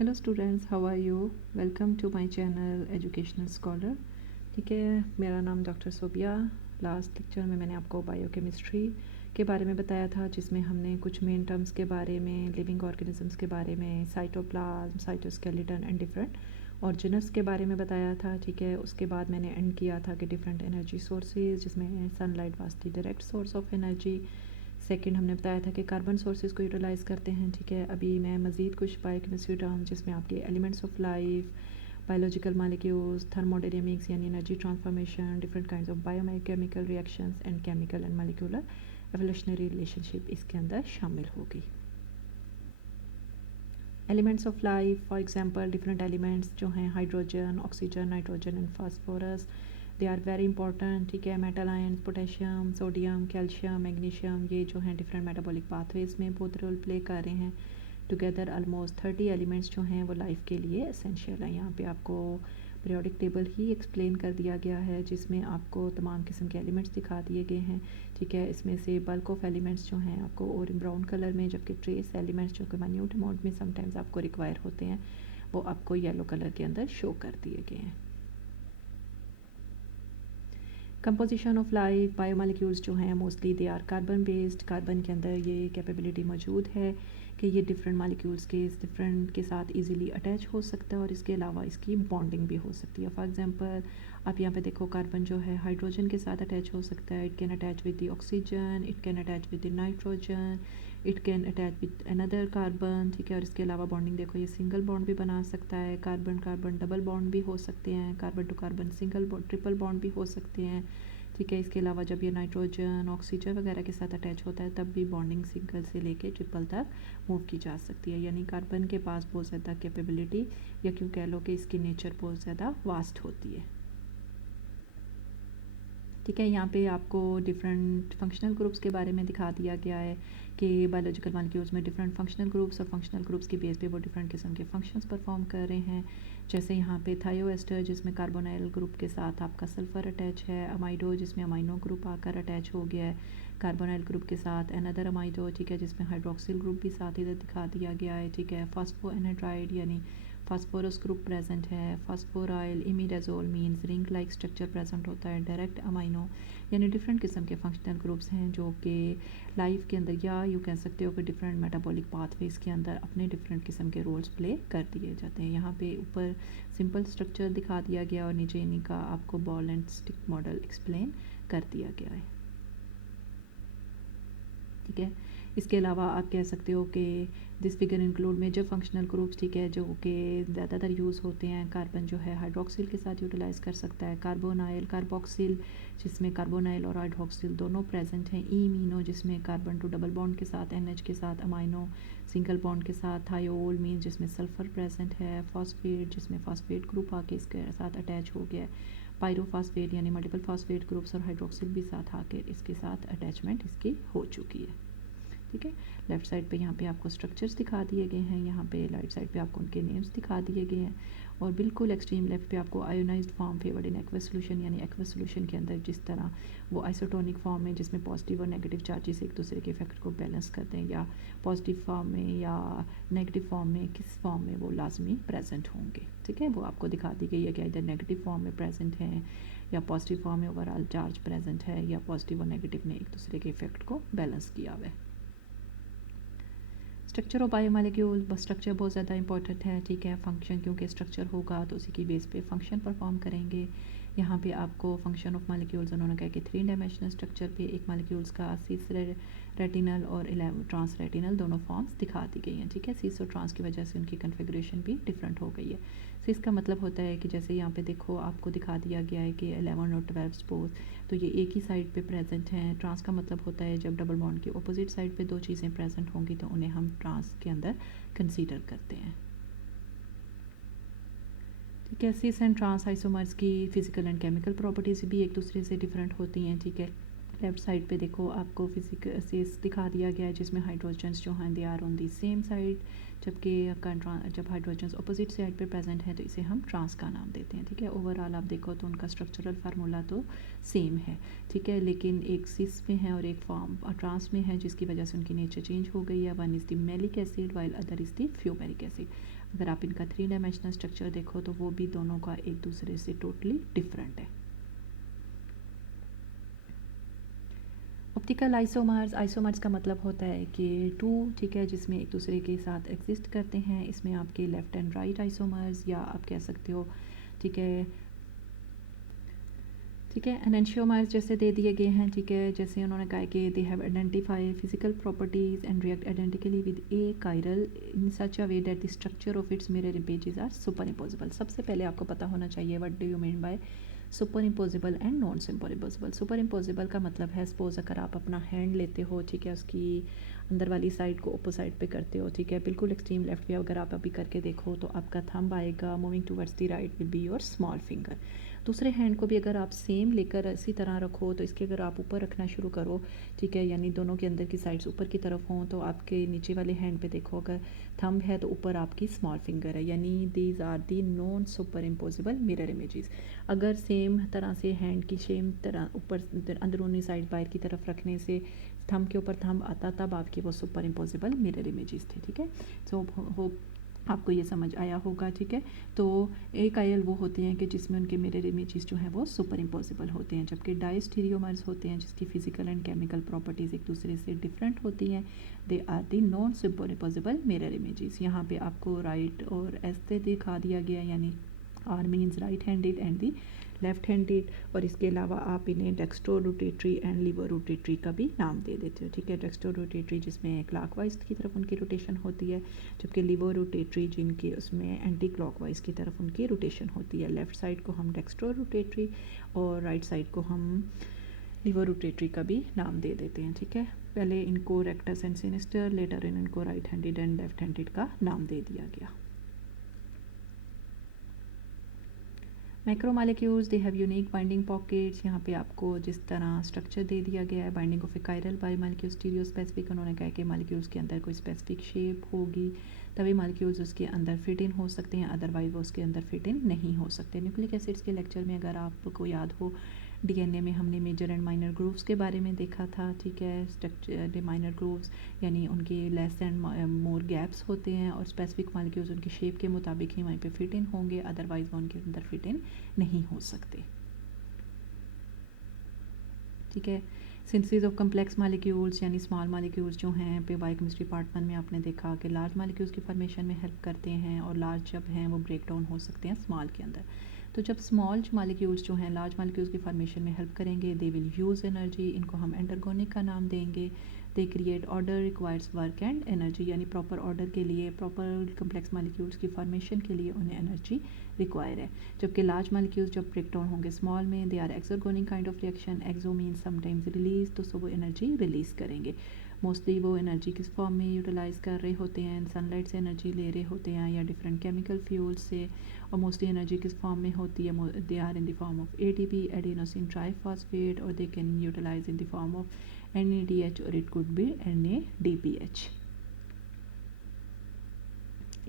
Hello students, how are you? Welcome to my channel educational scholar. ठीक है, मेरा नाम डॉक्टर सोबिया। लास्ट लेक्चर में मैंने आपको बायोकेमिस्ट्री के बारे में बताया था, जिसमें हमने कुछ मेन टर्म्स के बारे में, लिविंग ऑर्गेनिजम्स के बारे में, cytoplasm, cytoskeleton and different organelles के बारे में बताया था। ठीक है, उसके बाद मैंने एंड किया था कि डिफरेंट एनर्जी सोर्सेज, जिसमें sunlight was the direct source of energy. Second हमने बताया था कि कार्बन सोर्सेज को यूटिलाइज़ करते हैं। ठीक है, अभी मैं मज़ीद कुछ बायोकेमिस्ट्री टर्म, जिसमें आपके elements of life, biological molecules, thermodynamics यानी energy transformation, different kinds of biochemical reactions and chemical and molecular evolutionary relationship इसके अंदर शामिल होगी। Elements of life, for example different elements जो हैं hydrogen, oxygen, nitrogen and phosphorus, they are very important. ठीक है, metal ions, potassium, sodium, calcium, magnesium, ये जो हैं डिफरेंट मेटाबॉलिक पाथवेज में बहुत रोल प्ले कर रहे हैं। टुगेदर ऑलमोस्ट 30 एलिमेंट्स जो हैं वो लाइफ के लिए एसेंशियल हैं। यहाँ पे आपको पीरियोडिक टेबल ही एक्सप्लेन कर दिया गया है, जिसमें आपको तमाम किस्म के एलिमेंट्स दिखा दिए गए हैं। ठीक है, इसमें से बल्क ऑफ एलिमेंट्स जो हैं आपको और ब्राउन कलर में, जबकि ट्रेस एलिमेंट्स जो कि माइन्यूट अमाउंट में समटाइम्स आपको रिक्वायर होते हैं, वो आपको येलो कलर के अंदर शो कर दिए गए हैं। कंपोजिशन ऑफ लाइफ, बायोमॉलिक्यूल्स जो हैं mostly they are carbon based. Carbon के अंदर ये कैपेबिलिटी मौजूद है कि ये डिफरेंट मॉलिक्यूल्स के डिफरेंट के साथ इजीली अटैच हो सकता है, और इसके अलावा इसकी बॉन्डिंग भी हो सकती है। फॉर एग्जांपल आप यहाँ पे देखो, कार्बन जो है हाइड्रोजन के साथ अटैच हो सकता है। It can attach with the oxygen, it can attach with the nitrogen, it can attach with another carbon. ठीक है, और इसके अलावा बॉन्डिंग देखो, ये सिंगल बॉन्ड भी बना सकता है, कार्बन कार्बन डबल बॉन्ड भी हो सकते हैं, carbon to carbon single triple bond भी हो सकते हैं। ठीक है, इसके अलावा जब ये नाइट्रोजन, ऑक्सीजन वगैरह के साथ अटैच होता है, तब भी बॉन्डिंग सिंगल से लेके ट्रिपल तक मूव की जा सकती है। यानी कार्बन के पास बहुत ज़्यादा कैपेबिलिटी, या क्यों कह लो कि इसकी नेचर बहुत ज़्यादा वास्ट होती है। ठीक है, यहाँ पे आपको डिफरेंट फंक्शनल ग्रुप्स के बारे में दिखा दिया गया है कि बायोलॉजिकल मॉलिक्यूल्स में डिफरेंट फंक्शनल ग्रुप्स, और फंक्शनल ग्रुप्स की बेस पे वो डिफरेंट किस्म के फंक्शंस परफॉर्म कर रहे हैं। जैसे यहाँ पे थायोएस्टर, जिसमें कार्बोनाइल ग्रुप के साथ आपका सल्फ़र अटैच है, अमाइडो जिसमें अमाइनो ग्रुप आकर अटैच हो गया है कार्बोनाइल ग्रुप के साथ, अनदर अमाइडो, ठीक है, जिसमें हाइड्रोक्सिल ग्रुप भी साथ इधर दिखा दिया गया है। ठीक है, फॉस्फोएनहाइड्राइड यानी फास्फोरस ग्रुप प्रेजेंट है, phosphoryl imidazole means ring like structure present होता है, डायरेक्ट अमाइनो यानी डिफरेंट किस्म के फंक्शनल ग्रुप्स हैं जो कि लाइफ के अंदर, या यू कह सकते हो कि डिफरेंट मेटाबॉलिक पाथवेज के अंदर अपने डिफरेंट किस्म के रोल्स प्ले कर दिए जाते हैं। यहाँ पे ऊपर सिंपल स्ट्रक्चर दिखा दिया गया, और नीचे इन्हीं का आपको ball and stick model explain कर दिया गया है। ठीक है, इसके अलावा आप कह सकते हो कि this figure include major functional groups. ठीक है, जो कि ज़्यादातर यूज़ होते हैं। कार्बन जो है हाइड्रोक्सिल के साथ यूटिलाइज़ कर सकता है, कार्बोनाइल, कार्बोक्सिल जिसमें कार्बोनाइल और हाइड्रोक्सिल दोनों प्रेजेंट हैं, इमीनो जिसमें कार्बन टू डबल बॉन्ड के साथ NH के साथ, अमाइनो सिंगल बॉन्ड के साथ, थायोल मीन जिसमें सल्फ़र प्रेजेंट है, फॉस्फेट जिसमें फॉस्फेट ग्रुप आके इसके साथ अटैच हो गया है, पायरोफॉस्फेट यानी मल्टीपल फॉस्फेट ग्रुप्स और हाइड्रोक्सिल भी साथ आके इसके साथ अटैचमेंट इसकी हो चुकी है। ठीक है, लेफ़्ट साइड पे यहाँ पे आपको स्ट्रक्चर्स दिखा दिए गए हैं, यहाँ पे राइट साइड पे आपको उनके नेम्स दिखा दिए गए हैं, और बिल्कुल एक्सट्रीम लेफ्ट पे आपको ionised form favoured in aqueous solution यानी एक्वस सॉल्यूशन के अंदर जिस तरह वो आइसोटोनिक फॉर्म में, जिसमें पॉजिटिव और नेगेटिव चार्जेस एक दूसरे के इफेक्ट को बैलेंस करते हैं, या पॉजिटिव फॉर्म में या नेगेटिव फॉर्म में, किस फॉर्म में वो लाजमी प्रेजेंट होंगे। ठीक है, वो आपको दिखा दी गई है कि इधर नेगेटिव फॉर्म में प्रेजेंट हैं, या पॉजिटिव फॉर्म में ओवरऑल चार्ज प्रेजेंट है, या पॉजिटिव और नेगेटिव ने एक दूसरे के इफेक्ट को बैलेंस किया हुआ है। स्ट्रक्चर ऑफ बायोमॉलिक्यूल, बस स्ट्रक्चर बहुत ज़्यादा इंपॉर्टेंट है। ठीक है, फंक्शन क्योंकि स्ट्रक्चर होगा तो उसी की बेस पे फंक्शन परफॉर्म करेंगे। यहाँ पे आपको फंक्शन ऑफ मॉलिक्यूल्स उन्होंने कहा कि 3 डायमेंशनल स्ट्रक्चर पे एक मॉलिक्यूल्स का सिस रेटिनल और ट्रांस रेटिनल दोनों फॉर्म्स दिखा दी गई हैं। ठीक है, सिस और ट्रांस की वजह से उनकी कन्फिग्रेशन भी डिफरेंट हो गई है। सिस का मतलब होता है कि जैसे यहाँ पे देखो आपको दिखा दिया गया है कि 11 और 12 स्पोर्स तो ये एक ही साइड पे प्रेजेंट हैं। ट्रांस का मतलब होता है जब डबल बॉन्ड के अपोजिट साइड पे दो चीज़ें प्रेजेंट होंगी तो उन्हें हम ट्रांस के अंदर कंसीडर करते हैं। ठीक है, सिस एंड ट्रांस आइसोमर्स की फिजिकल एंड केमिकल प्रॉपर्टीज़ भी एक दूसरे से डिफरेंट होती हैं। ठीक है, लेफ्ट साइड पे देखो आपको फिजिकल सिस दिखा दिया गया है जिसमें हाइड्रोजन्स जो हैं they are on the same side. जबकि जब हाइड्रोजन्स अपोजिट साइड पे प्रेजेंट है तो इसे हम ट्रांस का नाम देते हैं, ठीक है। ओवरऑल आप देखो तो उनका स्ट्रक्चरल फार्मूला तो सेम है, ठीक है, लेकिन एक सिस में है और एक फॉर्म ट्रांस में है, जिसकी वजह से उनकी नेचर चेंज हो गई है। One is the malic acid while other is the fumaric acid. अगर आप इनका 3 डायमेंशनल स्ट्रक्चर देखो तो वो भी दोनों का एक दूसरे से टोटली डिफरेंट है। ऑप्टिकल आइसोमर्स, आइसोमर्स का मतलब होता है कि टू, ठीक है, जिसमें एक दूसरे के साथ एग्जिस्ट करते हैं। इसमें आपके लेफ़्ट एंड राइट आइसोमर्स या आप कह सकते हो, ठीक है, ठीक है, एनेंशियोमर्स जैसे दे दिए गए हैं, ठीक है, जैसे उन्होंने कहा कि they have identify physical properties and react identically with a chiral in such a way that the structure of its mirror images are superimposable. सबसे पहले आपको पता होना चाहिए what do you mean by superimposable and non superimposable. Superimposable का मतलब है suppose अगर आप अपना हैंड लेते हो, ठीक है, उसकी अंदर वाली साइड को ऊपर साइड पे करते हो, ठीक है, बिल्कुल एक्सट्रीम लेफ्ट पे अगर आप अभी करके देखो तो आपका थंब आएगा, moving towards the right will be your small finger. दूसरे हैंड को भी अगर आप सेम लेकर इसी तरह रखो तो इसके अगर आप ऊपर रखना शुरू करो, ठीक है, यानी दोनों के अंदर की साइड्स ऊपर की तरफ हों, तो आपके नीचे वाले हैंड पे देखो अगर थंब है तो ऊपर आपकी स्मॉल फिंगर है, यानी these are the non superimposable mirror images. अगर सेम तरह से हैंड की सेम तरह ऊपर अंदरूनी साइड बाहर की तरफ रखने से थंब के ऊपर थंब आता तब आपके वो सुपर इम्पोजिबल मिरर इमेजेस थे, ठीक है। सो होप आपको ये समझ आया होगा, ठीक है। तो एक आयल वो होते हैं कि जिसमें उनके मिरर इमेजेस जो हैं वो सुपर इम्पोजिबल होते हैं, जबकि डायस्टीरियोमर्स होते हैं जिसकी फिजिकल एंड केमिकल प्रॉपर्टीज़ एक दूसरे से डिफरेंट होती हैं। They are the non superimposable mirror images. यहाँ पे आपको राइट और ऐसे दिखा दिया गया, यानी R means right handed and the left handed, और इसके अलावा आप इन्हें dextro rotatory and levo rotatory का भी नाम दे देते हो, ठीक है। डेक्स्ट्रो रोटेटरी जिसमें क्लॉकवाइज की तरफ उनकी रोटेशन होती है, जबकि लिवर रोटेटरी जिनकी उसमें एंटी क्लॉकवाइज की तरफ उनकी रोटेशन होती है। लेफ़्ट साइड को हम डेक्स्ट्रो रोटेटरी और राइट साइड को हम लिवर रोटेटरी का भी नाम दे देते हैं, ठीक है। पहले इनको रेक्टस एंड सिनिस्टर, लेटर इनको right handed and left handed का नाम दे दिया गया। Macromolecules they have unique binding pockets. यहाँ पे आपको जिस तरह स्ट्रक्चर दे दिया गया है, binding of a chiral by molecule stereo specific, उन्होंने कहा कि मालिक्यूल्स के अंदर कोई स्पेसिफिक शेप होगी तभी मालिक्यूल्स उसके अंदर फिट इन हो सकते हैं, अदरवाइज वो उसके अंदर फिट इन नहीं हो सकते। न्यूक्लिक एसिड्स के लेक्चर में अगर आपको याद हो, डीएनए में हमने मेजर एंड माइनर ग्रूव्स के बारे में देखा था, ठीक है। स्ट्रक्चर माइनर ग्रूव्स यानी उनके लेस एंड मोर गैप्स होते हैं और स्पेसिफिक मालिक्यूल्स उनकी शेप के मुताबिक ही वहीं पे फिट इन होंगे, अदरवाइज वो उनके अंदर फिट इन नहीं हो सकते, ठीक है। सिंथेसिस ऑफ कम्प्लेक्स मालिक्यूल्स यानी स्मॉल मालिक्यूल्स जो हैं पे बायोकेमिस्ट्री पार्ट 1 में आपने देखा कि लार्ज मालिक्यूल्स की फॉर्मेशन में हेल्प करते हैं, और लार्ज जब हैं वो ब्रेक डाउन हो सकते हैं स्मॉल के अंदर। तो जब स्मॉल मालिक्यूल्स जो हैं लार्ज मालिक्यूल्स की फॉर्मेशन में हेल्प करेंगे, दे विल यूज़ एनर्जी, इनको हम एंटरगोनिक का नाम देंगे। They create order requires work and energy, यानी प्रॉपर ऑर्डर के लिए, प्रॉपर कम्प्लेक्स मालिक्यूल्स की फॉर्मेशन के लिए उन्हें एनर्जी रिक्वायर है। जबकि लार्ज मालिक्यूल्स जब ब्रेक डाउन होंगे स्मॉल में, they are exergonic kind of reaction, exo means sometimes release, तो वो एनर्जी रिलीज़ करेंगे। मोस्टली वो एनर्जी किस फॉर्म में यूटिलाइज़ कर रहे होते हैं, सनलाइट से एनर्जी ले रहे होते हैं या डिफरेंट केमिकल फ्यूल से, और मोस्टली एनर्जी किस फॉर्म में होती है, they are in the form of ATP adenosine triphosphate, और they can utilize in the form of NADH और it could be NADPH।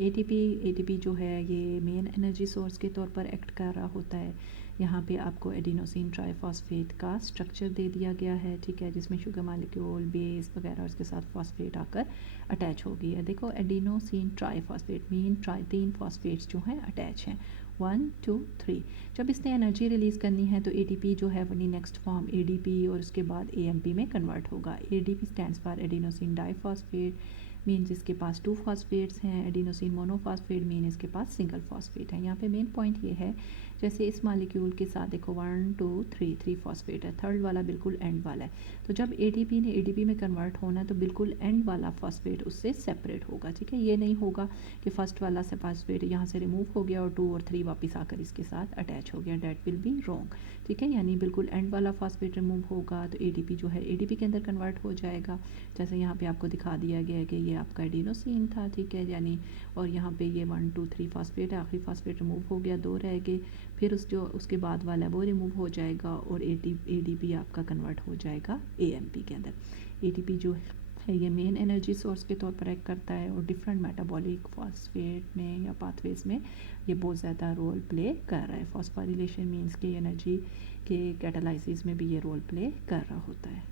ATP जो है ये मेन एनर्जी सोर्स के तौर पर एक्ट कर रहा होता है। यहाँ पे आपको एडिनोसिन ट्राइफॉस्फेट का स्ट्रक्चर दे दिया गया है, ठीक है, जिसमें शुगर मालिक्यूल बेस वगैरह उसके साथ फॉस्फेट आकर अटैच हो गई है। देखो एडिनोसिन ट्राइफॉस्फेट मीन 3 फॉस्फेट्स जो हैं अटैच हैं, 1 2 3। जब इसने एनर्जी रिलीज़ करनी है तो ATP जो है अपनी नेक्स्ट फॉर्म ADP और उसके बाद AMP में कन्वर्ट होगा। ADP stands for adenosine diphosphate, means इसके पास 2 फॉस्फेट्स हैं। एडिनोसिन मोनोफॉस्फेट मीन इसके पास सिंगल फॉस्फेट है। यहाँ पे मेन पॉइंट ये है, जैसे इस मालिक्यूल के साथ देखो 1 2 3 फॉस्फेट है, थर्ड वाला बिल्कुल एंड वाला है। तो जब ATP ने ADP में कन्वर्ट होना है तो बिल्कुल एंड वाला फॉस्फेट उससे सेपरेट होगा, ठीक है। ये नहीं होगा कि फर्स्ट वाला से फॉस्फेट यहाँ से रिमूव हो गया और 2 और 3 वापस आकर इसके साथ अटैच हो गया, डैट विल बी रॉन्ग, ठीक है। यानी बिल्कुल एंड वाला फॉस्फेट रिमूव होगा तो ATP जो है ADP के अंदर कन्वर्ट हो जाएगा। जैसे यहाँ पे आपको दिखा दिया गया है कि ये आपका एडिनोसिन था, ठीक है, यानी, और यहाँ पे ये 1 2 3 फॉस्फेट है, आखिरी फॉस्फेट रिमूव हो गया, 2 रह गए, फिर उसके बाद वाला वो रिमूव हो जाएगा और ADP आपका कन्वर्ट हो जाएगा AMP के अंदर। ATP जो है, ये मेन एनर्जी सोर्स के तौर पर एक्ट करता है और डिफरेंट मेटाबॉलिक फॉस्फेट में या पाथवेज में ये बहुत ज़्यादा रोल प्ले कर रहा है। फॉस्फोरिलेशन मीन्स कि एनर्जी के कैटालाइसिस में भी ये रोल प्ले कर रहा होता है।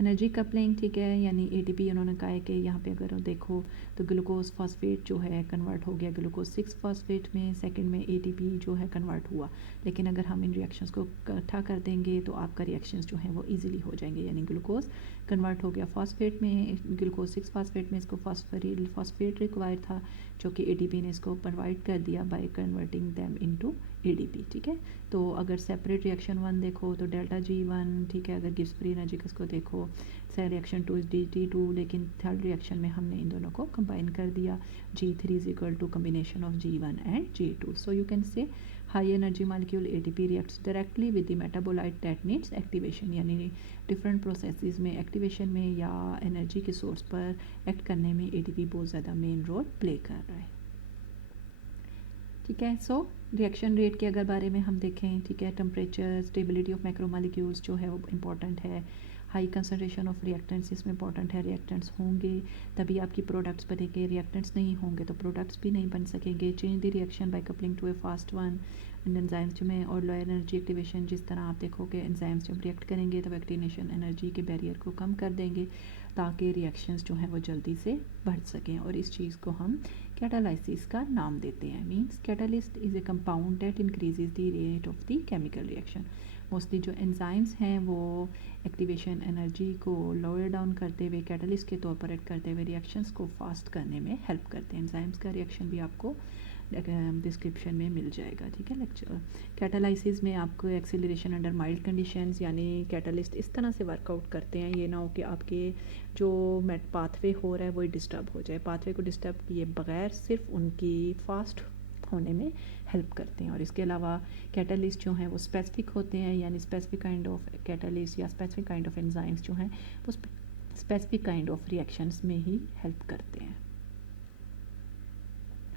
एनर्जी कपलिंग, ठीक है, यानी एटीपी उन्होंने कहा है कि यहाँ पे अगर देखो तो ग्लूकोज फॉस्फेट जो है कन्वर्ट हो गया ग्लूकोज 6 फॉस्फेट में, सेकंड में एटीपी जो है कन्वर्ट हुआ। लेकिन अगर हम इन रिएक्शंस को इकट्ठा कर देंगे तो आपका रिएक्शंस जो हैं वो इजीली हो जाएंगे, यानी ग्लूकोज कन्वर्ट हो गया फॉस्फेट में, ग्लूकोज 6 फॉस्फेट में, इसको फॉस्फेट रिक्वायर्ड था जो कि एटीपी ने इसको प्रोवाइड कर दिया by converting them into ADP, ठीक है। तो अगर सेपरेट रिएक्शन 1 देखो तो डेल्टा G1, ठीक है, अगर गिब्स फ्री एनर्जी को देखो से रिएक्शन 2 इज DT2, लेकिन थर्ड रिएक्शन में हमने इन दोनों को कंबाइन कर दिया, G3 is equal to combination of G1 and G2। So you can say high energy molecule ATP reacts directly with the metabolite that needs activation, यानी different processes में activation में या एनर्जी के सोर्स पर act करने में ATP बहुत ज़्यादा मेन रोल प्ले कर रहा है, ठीक है। सो रिएक्शन रेट के अगर बारे में हम देखें, ठीक है, टेम्परेचर, स्टेबिलिटी ऑफ मैक्रोमॉलिक्यूल्स जो है वो इंपॉर्टेंट है, हाई कंसनट्रेशन ऑफ रिएक्टेंट्स इसमें इंपॉर्टेंट है, रिएक्टेंट्स होंगे तभी आपकी प्रोडक्ट्स बनेंगे, रिएक्टेंट्स नहीं होंगे तो प्रोडक्ट्स भी नहीं बन सकेंगे। Change the reaction by coupling to a fast one enzymes में, और लो एनर्जी एक्टिवेशन, जिस तरह आप देखोगे एंजाइम्स जब रिएक्ट करेंगे तो एक्टिवेशन एनर्जी के बैरियर को कम कर देंगे ताकि रिएक्शंस जो हैं वो जल्दी से बढ़ सकें, और इस चीज़ को हम कैटालाइसिस का नाम देते हैं। Means catalyst is a compound that increases the rate of the chemical reaction. Mostly जो एंजाइम्स हैं वो एक्टिवेशन एनर्जी को लोअर डाउन करते हुए कैटालिस्ट के तौर पर एक्ट करते हुए रिएक्शंस को फास्ट करने में हेल्प करते हैं। एंजाइम्स का रिएक्शन भी आपको डिस्क्रिप्शन में मिल जाएगा, ठीक है। लेक्चर कैटालाइसिस में आपको एक्सेलरेशन अंडर माइल्ड कंडीशंस, यानी कैटालिस्ट इस तरह से वर्कआउट करते हैं, ये ना हो कि आपके जो मेट पाथवे हो रहा है वो डिस्टर्ब हो जाए, पाथवे को डिस्टर्ब किए बगैर सिर्फ उनकी फास्ट होने में हेल्प करते हैं। और इसके अलावा कैटालिस्ट जो हैं वो स्पेसिफिक होते हैं, यानी स्पेसिफिक काइंड ऑफ कैटालिस्ट या स्पेसिफिक काइंड ऑफ एंजाइम्स जो हैं वो स्पेसिफिक काइंड ऑफ रिएक्शंस में ही हेल्प करते हैं।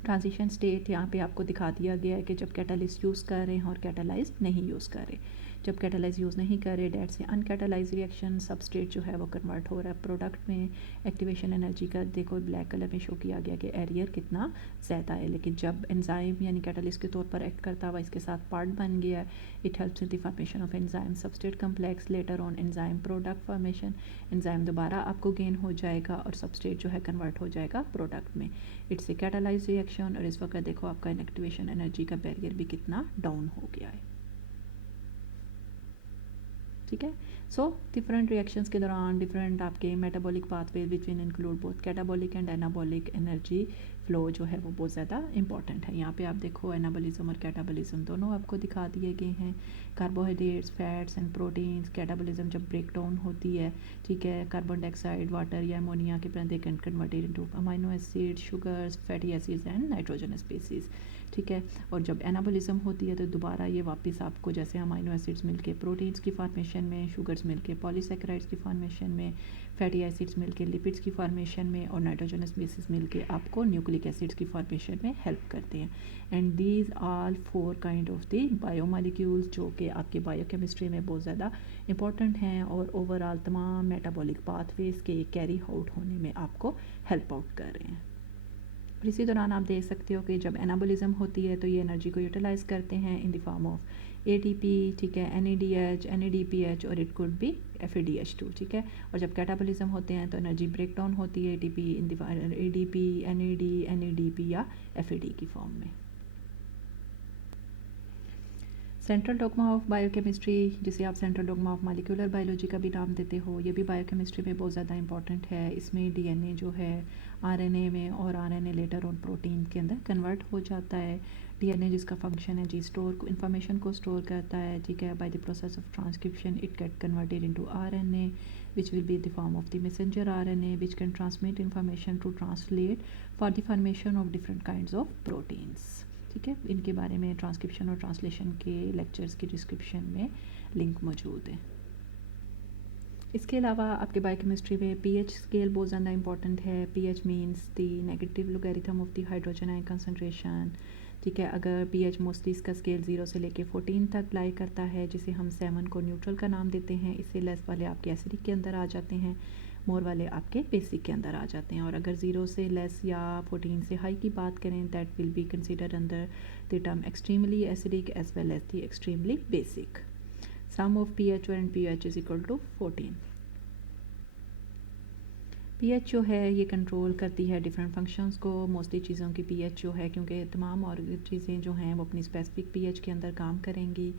ट्रांजिशन स्टेट यहाँ पे आपको दिखा दिया गया है कि जब कैटालिस्ट यूज़ कर रहे हैं और कैटालाइज नहीं यूज़ कर रहे। जब कैटालाइज यूज़ नहीं कर रहे, डेट से अनकैटालाइज रिएक्शन सबस्ट्रेट जो है वो कन्वर्ट हो रहा है प्रोडक्ट में। एक्टिवेशन एनर्जी का देखो ब्लैक कलर में शो किया गया कि एरियर कितना ज़्यादा है, लेकिन जब एंजाइम यानी कैटालिस्ट के तौर पर एक्ट करता हुआ इसके साथ पार्ट बन गया, it helps in the formation of enzyme substrate complex, later on enzyme product formation, enzyme दोबारा आपको गेन हो जाएगा और सबस्ट्रेट जो है कन्वर्ट हो जाएगा प्रोडक्ट में। इट्स ए कैटालाइज रिएक्शन, और इस वक्त देखो आपका इनएक्टिवेशन एनर्जी का बैरियर भी कितना डाउन हो गया है, ठीक है। सो डिफरेंट रिएक्शंस के दौरान डिफरेंट आपके metabolic pathway which will include both catabolic and anabolic energy flow जो है वो बहुत ज़्यादा इंपॉर्टेंट है। यहाँ पे आप देखो एनाबॉलिज्म और कैटाबॉलिज्म दोनों आपको दिखा दिए गए हैं। Carbohydrates, fats and proteins, catabolism जब ब्रेक डाउन होती है, ठीक है, कार्बन डाइऑक्साइड, वाटर या अमोनिया के they can converted into amino acid, sugars, fatty acids and nitrogen species, ठीक है। और जब एनाबॉलिज्म होती है तो दोबारा ये वापस आपको जैसे अमाइनो एसिड्स मिलके प्रोटीन्स की फॉर्मेशन में, शुगर्स मिलके पॉलीसैकेराइड्स की फॉर्मेशन में, फैटी एसिड्स मिलके लिपिड्स की फॉर्मेशन में, और नाइट्रोजन बेसिस मिलके आपको न्यूक्लिक एसिड्स की फॉर्मेशन में हेल्प करते हैं। And these all 4 kind of the biomolecules जो कि आपके बायोकेमिस्ट्री में बहुत ज़्यादा इंपॉर्टेंट हैं और ओवरऑल तमाम मेटाबॉलिक पाथवेज के कैरी आउट होने में आपको हेल्प आउट कर रहे हैं। और इसी दौरान आप देख सकते हो कि जब एनाबॉलिज्म होती है तो ये एनर्जी को यूटिलाइज़ करते हैं इन द फॉर्म ऑफ एटीपी, ठीक है, NADH, NADPH और इट कुड बी FADH2, ठीक है। और जब कैटाबॉलिज्म होते हैं तो एनर्जी ब्रेक डाउन होती है ATP in the ADP, NAD, NADP या FAD की फॉर्म में। सेंट्रल डॉगमा ऑफ बायोकेमिस्ट्री, जिसे आप central dogma of molecular biology का भी नाम देते हो, ये भी बायोकेमिस्ट्री में बहुत ज़्यादा इंपॉर्टेंट है। इसमें DNA जो है RNA में और RNA लेटर और प्रोटीन के अंदर कन्वर्ट हो जाता है। DNA जिसका फंक्शन है जी स्टोर इन्फॉर्मेशन को स्टोर करता है, ठीक है। By the process of transcription it get converted into RNA which will be the form of the messenger RNA which can transmit information to translate for the formation of different kinds of proteins, ठीक है। इनके बारे में transcription और translation के lectures की description में link मौजूद है। इसके अलावा आपके बायोकेमिस्ट्री में pH स्केल बहुत ज़्यादा इंपॉर्टेंट है। pH means the negative logarithm of the hydrogen ion concentration, ठीक है। अगर पीएच मोस्टली इसका स्केल 0 से लेके 14 तक अप्लाई करता है, जिसे हम 7 को न्यूट्रल का नाम देते हैं। इससे लेस वाले आपके एसिडिक के अंदर आ जाते हैं, मोर वाले आपके बेसिक के अंदर आ जाते हैं। और अगर 0 से लेस या 14 से हाई की बात करें, that will be considered under the term extremely acidic as well as the extremely basic. Sum of pH and pH is equal to 14। PH जो है ये कंट्रोल करती है डिफरेंट फंक्शंस को। मोस्टली चीज़ों की पीएच जो है, क्योंकि तमाम और चीज़ें जो हैं वो अपनी स्पेसिफिक पीएच के अंदर काम करेंगी।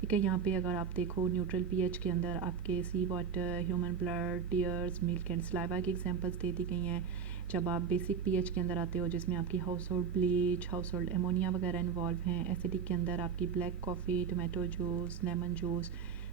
ठीक है, यहाँ पे अगर आप देखो न्यूट्रल पीएच के अंदर आपके sea water, human blood, tears, milk and saliva की एग्जांपल्स दे दी गई हैं। जब आप बेसिक पीएच के अंदर आते हो, जिसमें आपकी household bleach, household ammonia वगैरह इन्वॉल्व हैं। एसिडिक के अंदर आपकी black coffee, tomato juice, lemon juice,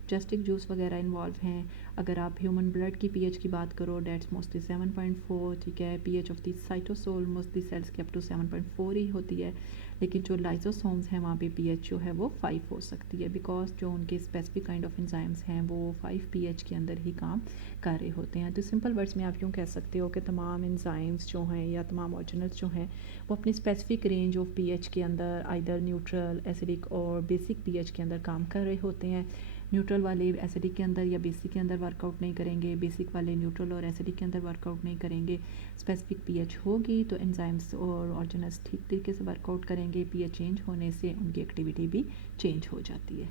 gastric juice वगैरह इन्वॉल्व हैं। अगर आप ह्यूमन ब्लड की पीएच की बात करो, डेट्स मोस्टली 7.4। ठीक है, pH of the cytosol mostly cells की अप टू 7.4 ही होती है। लेकिन जो लाइजोसोम्स हैं वहाँ पे पीएच जो है वो 5 हो सकती है, बिकॉज जो उनके स्पेसिफिक काइंड ऑफ एंजाइम्स हैं वो 5 पीएच के अंदर ही काम कर रहे होते हैं। तो सिंपल वर्ड्स में आप यूँ कह सकते हो कि तमाम एंजाइम्स जो हैं या तमाम ऑर्गेनल्स जो हैं वो अपनी स्पेसिफिक रेंज ऑफ पीएच के अंदर आइदर न्यूट्रल, एसिडिक और बेसिक पीएच के अंदर काम कर रहे होते हैं। न्यूट्रल वाले एसिडिक के अंदर या बेसिक के अंदर वर्कआउट नहीं करेंगे, बेसिक वाले न्यूट्रल और एसिडिक के अंदर वर्कआउट नहीं करेंगे। स्पेसिफिक पीएच होगी तो एंजाइम्स और ऑर्गेनल्स ठीक तरीके से वर्कआउट करेंगे। पीएच चेंज होने से उनकी एक्टिविटी भी चेंज हो जाती है।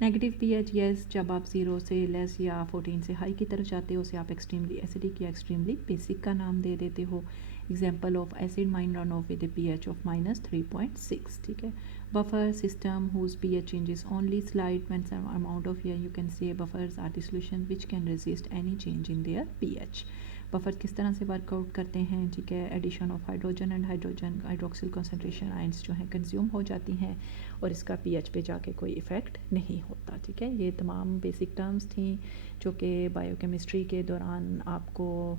नेगेटिव पीएच, यस, जब आप 0 से लेस या 14 से हाई की तरफ जाते हो, उसे आप एक्सट्रीमली एसिडिक या एक्सट्रीमली बेसिक का नाम दे देते हो। Example of acid mine run of with pH of -3.6। ठीक है। Buffer system whose pH changes only slight when some amount of air, you can say buffers are the solution which can resist any change in their pH। Buffer किस तरह से work out करते हैं? ठीक है, addition of hydrogen and hydrogen hydroxyl concentration ions जो हैं consume हो जाती हैं और इसका पीएच पे जाके कोई इफ़ेक्ट नहीं होता। ठीक है, ये तमाम बेसिक टर्म्स थी जो कि बायोकेमिस्ट्री के दौरान आपको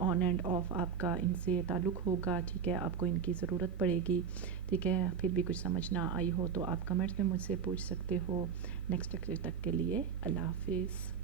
ऑन एंड ऑफ आपका इनसे ताल्लुक़ होगा। ठीक है, आपको इनकी ज़रूरत पड़ेगी। ठीक है, फिर भी कुछ समझ ना आई हो तो आप कमेंट्स में मुझसे पूछ सकते हो। नेक्स्ट लेक्चर तक के लिए अल्लाह हाफिज़।